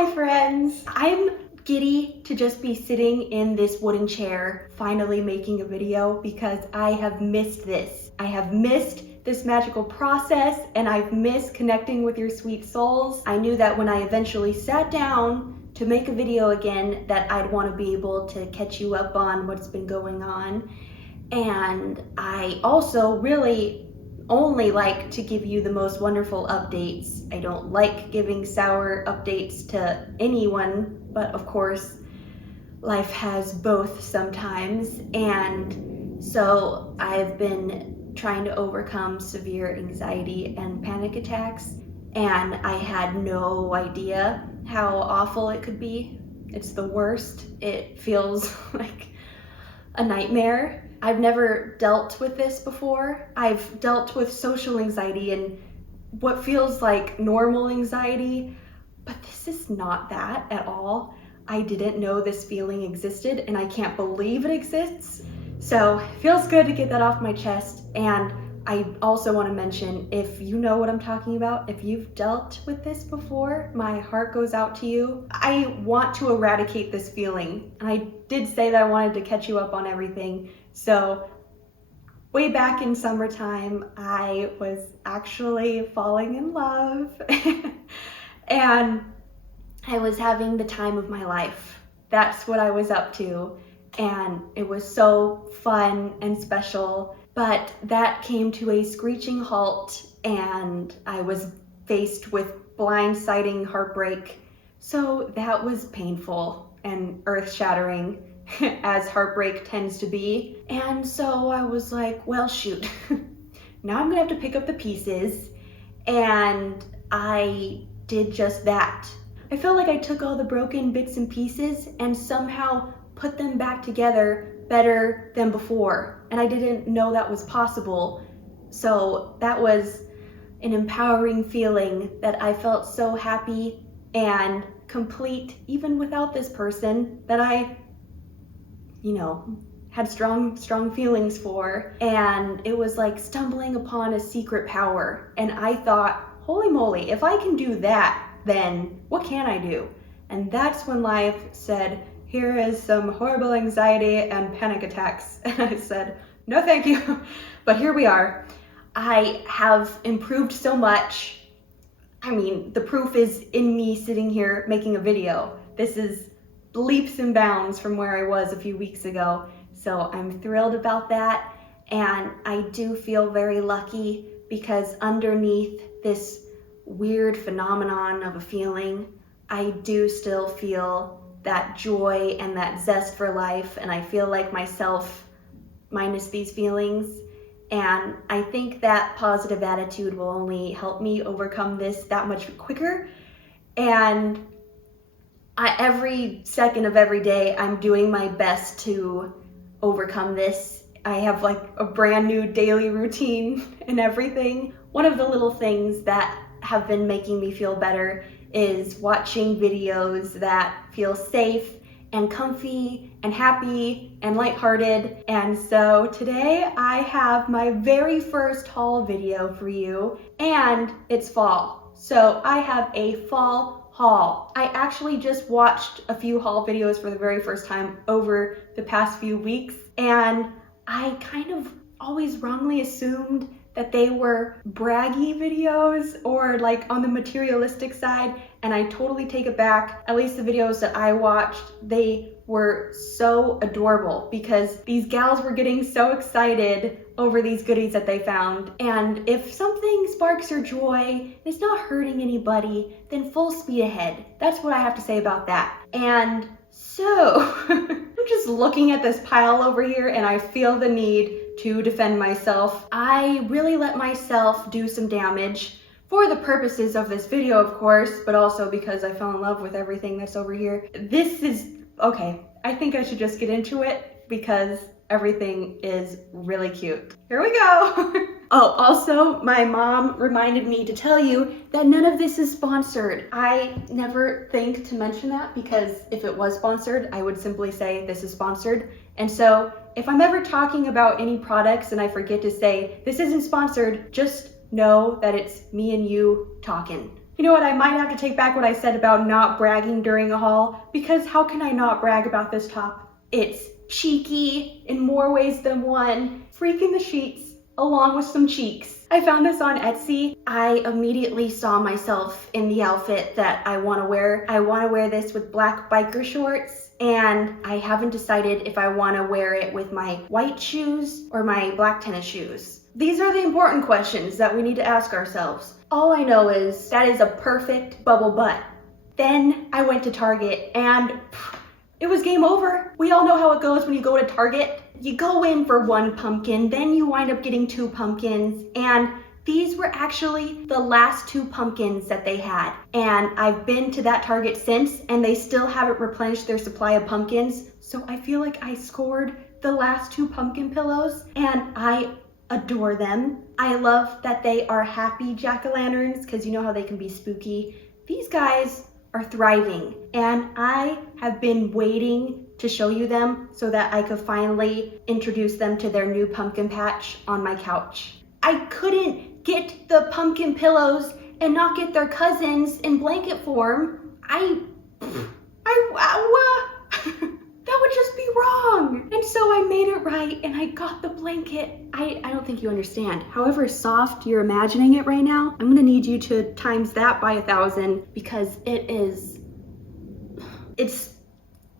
Hi friends! I'm giddy to just be sitting in this wooden chair finally making a video because I have missed this. I have missed this magical process and I've missed connecting with your sweet souls. I knew that when I eventually sat down to make a video again that I'd want to be able to catch you up on what's been going on. And I also really only like to give you the most wonderful updates. I don't like giving sour updates to anyone, but of course, life has both sometimes. And so I've been trying to overcome severe anxiety and panic attacks, and I had no idea how awful it could be. It's the worst. It feels like a nightmare. I've never dealt with this before. I've dealt with social anxiety and what feels like normal anxiety, but this is not that at all. I didn't know this feeling existed and I can't believe it exists. So it feels good to get that off my chest. And I also want to mention, if you know what I'm talking about, if you've dealt with this before, my heart goes out to you. I want to eradicate this feeling. And I did say that I wanted to catch you up on everything. So way back in summertime, I was actually falling in love and I was having the time of my life. That's what I was up to. And it was so fun and special. But that came to a screeching halt and I was faced with blindsiding heartbreak. So that was painful and earth-shattering, as heartbreak tends to be. And so I was like, well, shoot, now I'm gonna have to pick up the pieces. And I did just that. I felt like I took all the broken bits and pieces and somehow put them back together better than before. And I didn't know that was possible. So that was an empowering feeling that I felt so happy and complete, even without this person that I, had strong feelings for. And it was like stumbling upon a secret power. And I thought, holy moly, if I can do that, then what can I do? And that's when life said, here is some horrible anxiety and panic attacks. And I said, no, thank you. But here we are. I have improved so much. I mean, the proof is in me sitting here making a video. This is leaps and bounds from where I was a few weeks ago. So I'm thrilled about that. And I do feel very lucky because underneath this weird phenomenon of a feeling, I do still feel that joy and that zest for life, and I feel like myself minus these feelings. And I think that positive attitude will only help me overcome this that much quicker. And every second of every day, I'm doing my best to overcome this. I have like a brand new daily routine and everything. One of the little things that have been making me feel better is watching videos that feel safe and comfy and happy and lighthearted. And so today I have my very first haul video for you, and it's fall. So I have a fall haul. I actually just watched a few haul videos for the very first time over the past few weeks, and I kind of always wrongly assumed that they were braggy videos or like on the materialistic side, and I totally take it back. At least the videos that I watched, they were so adorable because these gals were getting so excited over these goodies that they found. And if something sparks your joy, it's not hurting anybody, then full speed ahead. That's what I have to say about that. And so I'm just looking at this pile over here and I feel the need to defend myself. I really let myself do some damage for the purposes of this video, of course, but also because I fell in love with everything that's over here. This is, okay, I think I should just get into it because everything is really cute. Here we go. Oh, also, my mom reminded me to tell you that none of this is sponsored. I never think to mention that because if it was sponsored, I would simply say this is sponsored. And so if I'm ever talking about any products and I forget to say this isn't sponsored, just know that it's me and you talking. You know what, I might have to take back what I said about not bragging during a haul, because how can I not brag about this top? It's cheeky in more ways than one. Freaking the sheets, along with some cheeks. I found this on Etsy. I immediately saw myself in the outfit that I want to wear. I want to wear this with black biker shorts, and I haven't decided if I want to wear it with my white shoes or my black tennis shoes. These are the important questions that we need to ask ourselves. All I know is that is a perfect bubble butt. Then I went to Target and it was game over. We all know how it goes when you go to Target. You go in for one pumpkin, then you wind up getting 2 pumpkins, and these were actually the last 2 pumpkins that they had. And I've been to that Target since, and they still haven't replenished their supply of pumpkins. So I feel like I scored the last 2 pumpkin pillows, and I adore them. I love that they are happy jack-o'-lanterns, because you know how they can be spooky. These guys are thriving, and I have been waiting to show you them so that I could finally introduce them to their new pumpkin patch on my couch. I couldn't get the pumpkin pillows and not get their cousins in blanket form. That would just be wrong. And so I made it right and I got the blanket. I don't think you understand. However soft you're imagining it right now, I'm gonna need you to times that by 1,000 because it's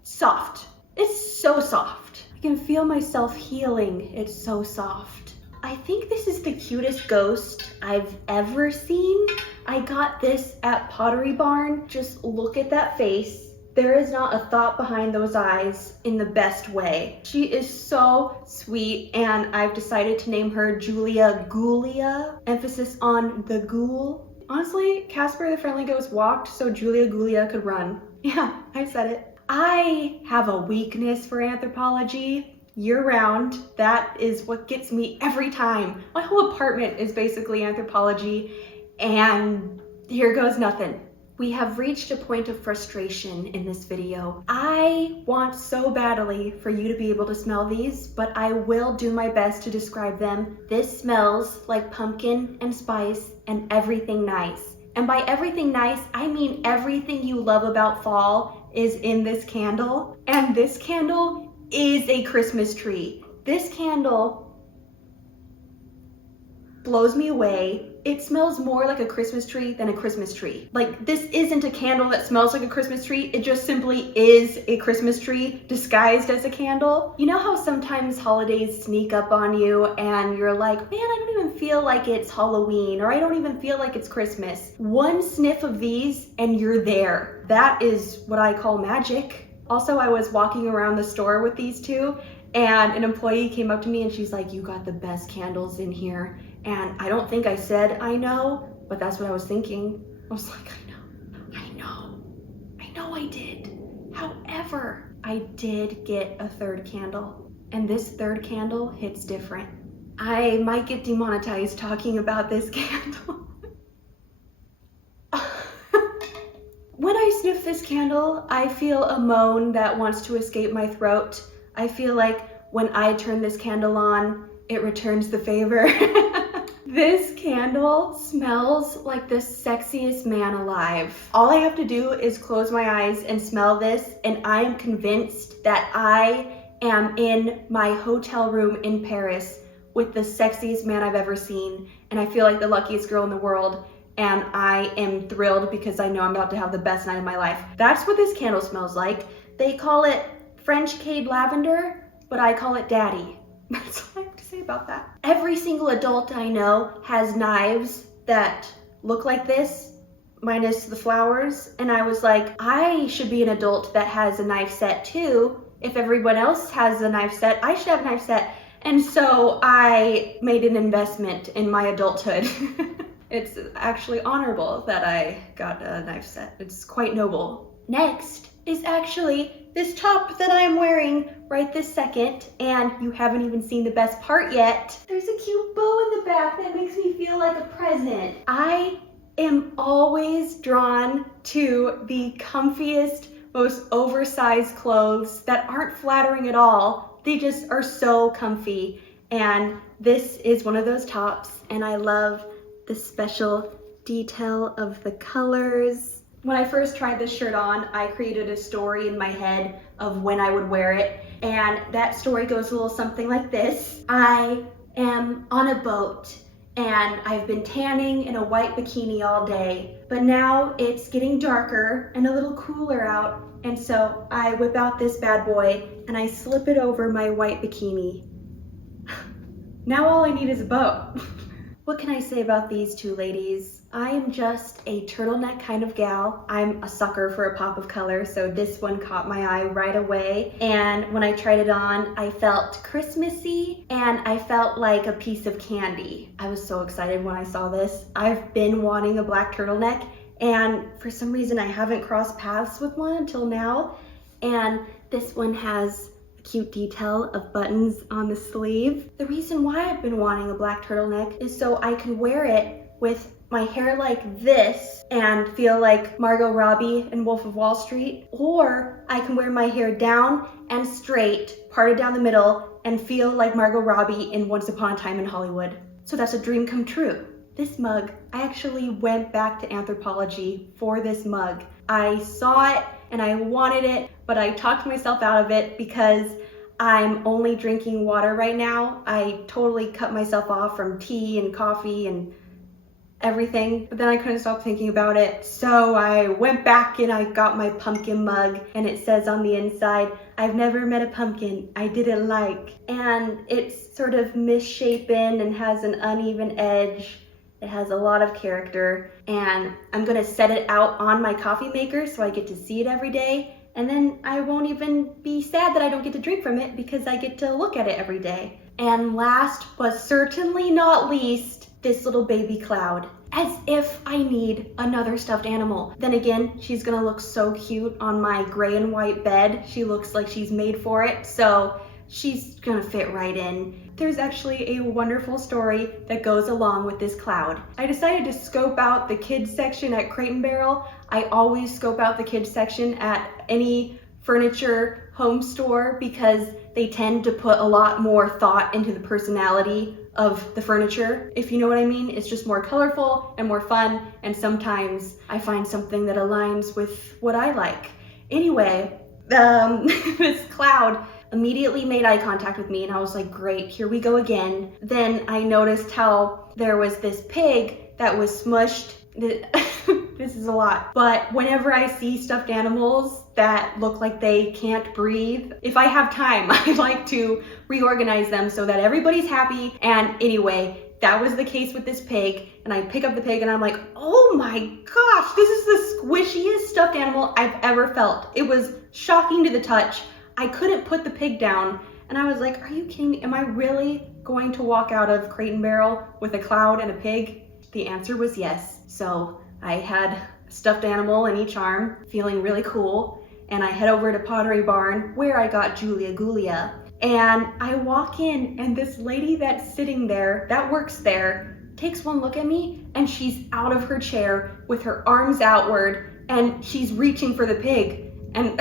soft. It's so soft. I can feel myself healing. It's so soft. I think this is the cutest ghost I've ever seen. I got this at Pottery Barn. Just look at that face. There is not a thought behind those eyes in the best way. She is so sweet, and I've decided to name her Julia Ghoulia, emphasis on the ghoul. Honestly, Casper the Friendly Ghost walked so Julia Ghoulia could run. Yeah, I said it. I have a weakness for anthropology year-round. That is what gets me every time. My whole apartment is basically anthropology, and here goes nothing. We have reached a point of frustration in this video. I want so badly for you to be able to smell these, but I will do my best to describe them. This smells like pumpkin and spice and everything nice. And by everything nice, I mean everything you love about fall is in this candle. And this candle is a Christmas tree. This candle blows me away. It smells more like a Christmas tree than a Christmas tree. Like, this isn't a candle that smells like a Christmas tree. It just simply is a Christmas tree disguised as a candle. You know how sometimes holidays sneak up on you and you're like, man, I don't even feel like it's Halloween, or I don't even feel like it's Christmas. One sniff of these and you're there. That is what I call magic. Also, I was walking around the store with these two, and an employee came up to me and she's like, you got the best candles in here. And I don't think I said I know, but that's what I was thinking. I was like, I know I did. However, I did get a 3rd candle, and this 3rd candle hits different. I might get demonetized talking about this candle. When I sniff this candle, I feel a moan that wants to escape my throat. I feel like when I turn this candle on, it returns the favor. This candle smells like the sexiest man alive. All I have to do is close my eyes and smell this, and I am convinced that I am in my hotel room in Paris with the sexiest man I've ever seen, and I feel like the luckiest girl in the world, and I am thrilled because I know I'm about to have the best night of my life. That's what this candle smells like. They call it French Cade Lavender, but I call it Daddy. That's all I have to say about that. Every single adult I know has knives that look like this, minus the flowers. And I was like, I should be an adult that has a knife set too. If everyone else has a knife set, I should have a knife set. And so I made an investment in my adulthood. It's actually honorable that I got a knife set. It's quite noble. Next is actually this top that I am wearing right this second, and you haven't even seen the best part yet. There's a cute bow in the back that makes me feel like a present. I am always drawn to the comfiest, most oversized clothes that aren't flattering at all. They just are so comfy, and this is one of those tops, and I love the special detail of the colors. When I first tried this shirt on, I created a story in my head of when I would wear it, and that story goes a little something like this. I am on a boat and I've been tanning in a white bikini all day, but now it's getting darker and a little cooler out, and so I whip out this bad boy and I slip it over my white bikini. Now all I need is a boat. What can I say about these two ladies? I am just a turtleneck kind of gal. I'm a sucker for a pop of color, so this one caught my eye right away. And when I tried it on, I felt Christmassy and I felt like a piece of candy. I was so excited when I saw this. I've been wanting a black turtleneck, and for some reason I haven't crossed paths with one until now. And this one has cute detail of buttons on the sleeve. The reason why I've been wanting a black turtleneck is so I can wear it with my hair like this and feel like Margot Robbie in Wolf of Wall Street, or I can wear my hair down and straight, parted down the middle, and feel like Margot Robbie in Once Upon a Time in Hollywood. So that's a dream come true. This mug, I actually went back to Anthropologie for this mug. I saw it and I wanted it, but I talked myself out of it because I'm only drinking water right now. I totally cut myself off from tea and coffee and everything, but then I couldn't stop thinking about it. So I went back and I got my pumpkin mug, and it says on the inside, "I've never met a pumpkin I didn't like." And it's sort of misshapen and has an uneven edge. It has a lot of character, and I'm gonna set it out on my coffee maker so I get to see it every day, and then I won't even be sad that I don't get to drink from it because I get to look at it every day. And last but certainly not least, this little baby cloud. As if I need another stuffed animal. Then again, she's gonna look so cute on my gray and white bed. She looks like she's made for it, so she's gonna fit right in. There's actually a wonderful story that goes along with this cloud. I decided to scope out the kids section at Crate and Barrel. I always scope out the kids section at any furniture home store because they tend to put a lot more thought into the personality of the furniture, if you know what I mean. It's just more colorful and more fun, and sometimes I find something that aligns with what I like. Anyway, this cloud immediately made eye contact with me, and I was like, great, here we go again. Then I noticed how there was this pig that was smushed. This is a lot, but whenever I see stuffed animals that look like they can't breathe, if I have time, I like to reorganize them so that everybody's happy. And anyway, that was the case with this pig, and I pick up the pig and I'm like, oh my gosh, this is the squishiest stuffed animal I've ever felt. It was shocking to the touch. I couldn't put the pig down, and I was like, are you kidding me? Am I really going to walk out of Crate and Barrel with a cloud and a pig? The answer was yes. So I had a stuffed animal in each arm, feeling really cool, and I head over to Pottery Barn where I got Julia Gulia. And I walk in, and this lady that's sitting there, that works there, takes one look at me, and she's out of her chair with her arms outward, and she's reaching for the pig. And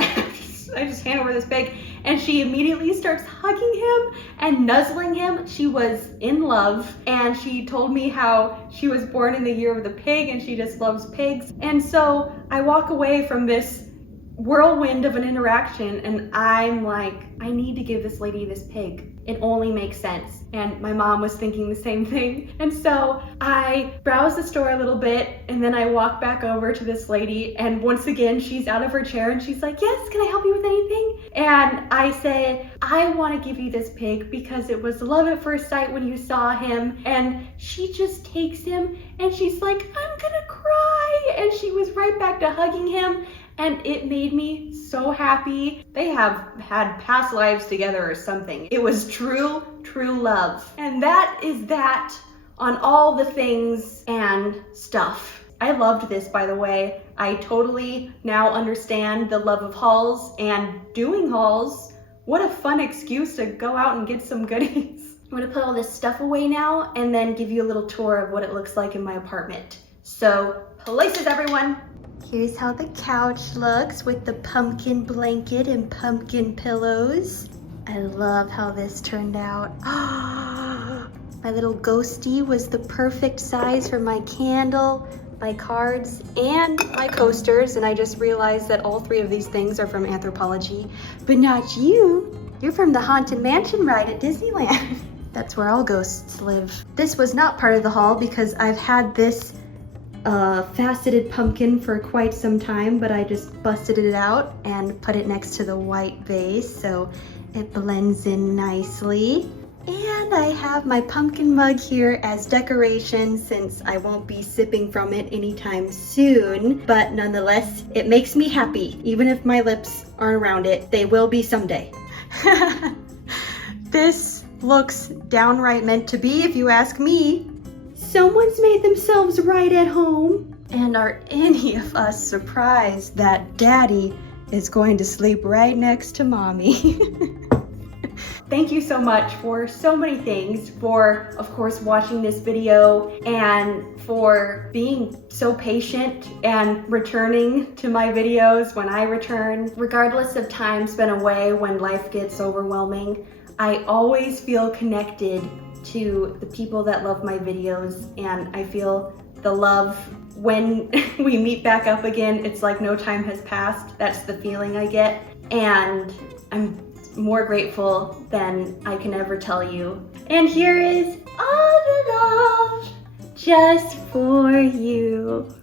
I just hand over this pig, and she immediately starts hugging him and nuzzling him. She was in love, and she told me how she was born in the year of the pig and she just loves pigs. And so I walk away from this whirlwind of an interaction, and I'm like, I need to give this lady this pig. It only makes sense. And my mom was thinking the same thing. And so I browse the store a little bit, and then I walk back over to this lady, and once again, she's out of her chair and she's like, yes, can I help you with anything? And I say, I want to give you this pig because it was love at first sight when you saw him. And she just takes him and she's like, I'm gonna cry. And she was right back to hugging him. And it made me so happy. They have had past lives together or something. It was true love. And that is that on all the things and stuff. I loved this, by the way. I totally now understand the love of hauls and doing hauls. What a fun excuse to go out and get some goodies. I'm gonna put all this stuff away now and then give you a little tour of what it looks like in my apartment. So, places, everyone. Here's how the couch looks with the pumpkin blanket and pumpkin pillows. I love how this turned out. My little ghosty was the perfect size for my candle. my cards, and my coasters, and I just realized that all 3 of these things are from Anthropology, but not you. You're from the Haunted Mansion ride at Disneyland. That's where all ghosts live. This was not part of the haul because I've had this faceted pumpkin for quite some time, but I just busted it out and put it next to the white vase so it blends in nicely. And I have my pumpkin mug here as decoration since I won't be sipping from it anytime soon, but nonetheless, it makes me happy. Even if my lips aren't around it, they will be someday. This looks downright meant to be if you ask me. Someone's made themselves right at home. And are any of us surprised that Daddy is going to sleep right next to Mommy? Thank you so much for so many things, for of course watching this video and for being so patient and returning to my videos when I return. Regardless of time spent away when life gets overwhelming, I always feel connected to the people that love my videos, and I feel the love when we meet back up again. It's like no time has passed. That's the feeling I get, and I'm more grateful than I can ever tell you. And here is all the love just for you.